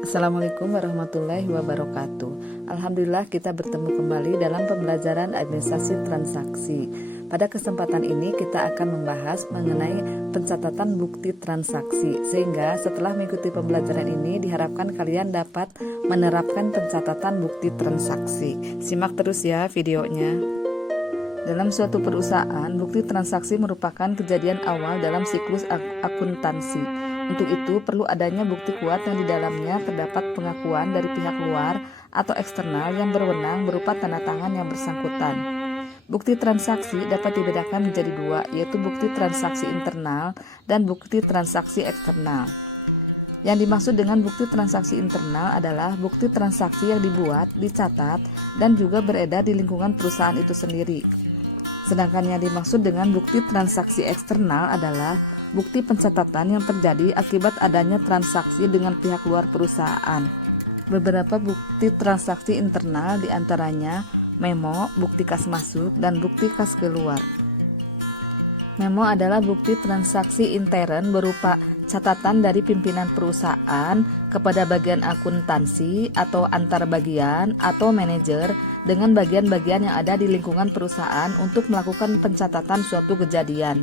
Assalamualaikum warahmatullahi wabarakatuh. Alhamdulillah kita bertemu kembali dalam pembelajaran administrasi transaksi. Pada kesempatan ini kita akan membahas mengenai pencatatan bukti transaksi, sehingga setelah mengikuti pembelajaran ini diharapkan kalian dapat menerapkan pencatatan bukti transaksi. Simak terus ya videonya. Dalam suatu perusahaan, bukti transaksi merupakan kejadian awal dalam siklus akuntansi. Untuk itu, perlu adanya bukti kuat yang di dalamnya terdapat pengakuan dari pihak luar atau eksternal yang berwenang berupa tanda tangan yang bersangkutan. Bukti transaksi dapat dibedakan menjadi dua, yaitu bukti transaksi internal dan bukti transaksi eksternal. Yang dimaksud dengan bukti transaksi internal adalah bukti transaksi yang dibuat, dicatat, dan juga beredar di lingkungan perusahaan itu sendiri. Sedangkan yang dimaksud dengan bukti transaksi eksternal adalah bukti pencatatan yang terjadi akibat adanya transaksi dengan pihak luar perusahaan. Beberapa bukti transaksi internal diantaranya memo, bukti kas masuk, dan bukti kas keluar. Memo adalah bukti transaksi intern berupa catatan dari pimpinan perusahaan kepada bagian akuntansi atau antar bagian atau manajer dengan bagian-bagian yang ada di lingkungan perusahaan untuk melakukan pencatatan suatu kejadian.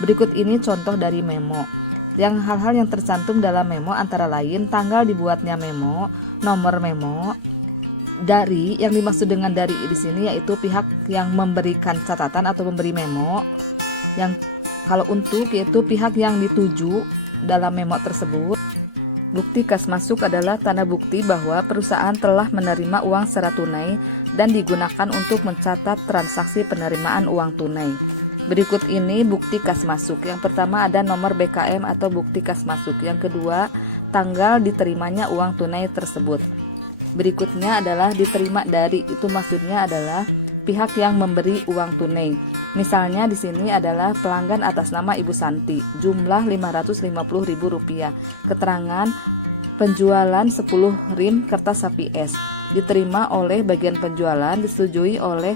Berikut ini contoh dari memo. Hal-hal yang tercantum dalam memo antara lain tanggal dibuatnya memo, nomor memo, dari yang dimaksud dengan dari di sini yaitu pihak yang memberikan catatan atau memberi memo. Yang kalau untuk yaitu pihak yang dituju dalam memo tersebut. Bukti kas masuk adalah tanda bukti bahwa perusahaan telah menerima uang secara tunai dan digunakan untuk mencatat transaksi penerimaan uang tunai. Berikut ini bukti kas masuk. Yang pertama ada nomor BKM atau bukti kas masuk. Yang kedua, tanggal diterimanya uang tunai tersebut. Berikutnya adalah diterima dari, itu maksudnya adalah pihak yang memberi uang tunai. Misalnya di sini adalah pelanggan atas nama Ibu Santi, jumlah Rp550.000. Keterangan penjualan 10 rim kertas HPS. Diterima oleh bagian penjualan, disetujui oleh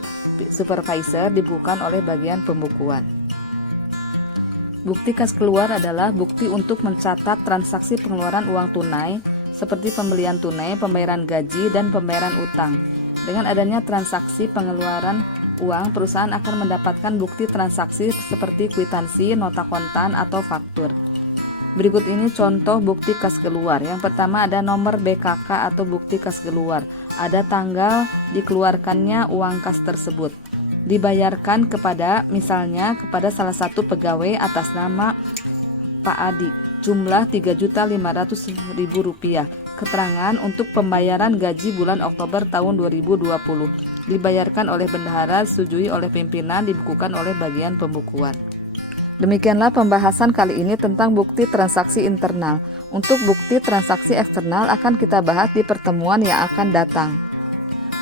supervisor, dibukukan oleh bagian pembukuan. Bukti kas keluar adalah bukti untuk mencatat transaksi pengeluaran uang tunai seperti pembelian tunai, pembayaran gaji, dan pembayaran utang. Dengan adanya transaksi pengeluaran uang, perusahaan akan mendapatkan bukti transaksi seperti kwitansi, nota kontan, atau faktur. Berikut ini contoh bukti kas keluar. Yang pertama ada nomor BKK atau bukti kas keluar. Ada tanggal dikeluarkannya uang kas tersebut. Dibayarkan kepada, misalnya kepada salah satu pegawai atas nama Pak Adi, jumlah Rp3.500.000. Keterangan untuk pembayaran gaji bulan Oktober tahun 2020. Dibayarkan oleh bendahara, disetujui oleh pimpinan, dibukukan oleh bagian pembukuan. Demikianlah pembahasan kali ini tentang bukti transaksi internal. Untuk bukti transaksi eksternal akan kita bahas di pertemuan yang akan datang.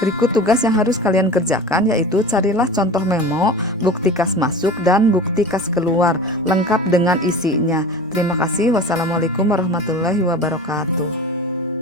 Berikut tugas yang harus kalian kerjakan, yaitu carilah contoh memo, bukti kas masuk, dan bukti kas keluar lengkap dengan isinya. Terima kasih. Wassalamualaikum warahmatullahi wabarakatuh.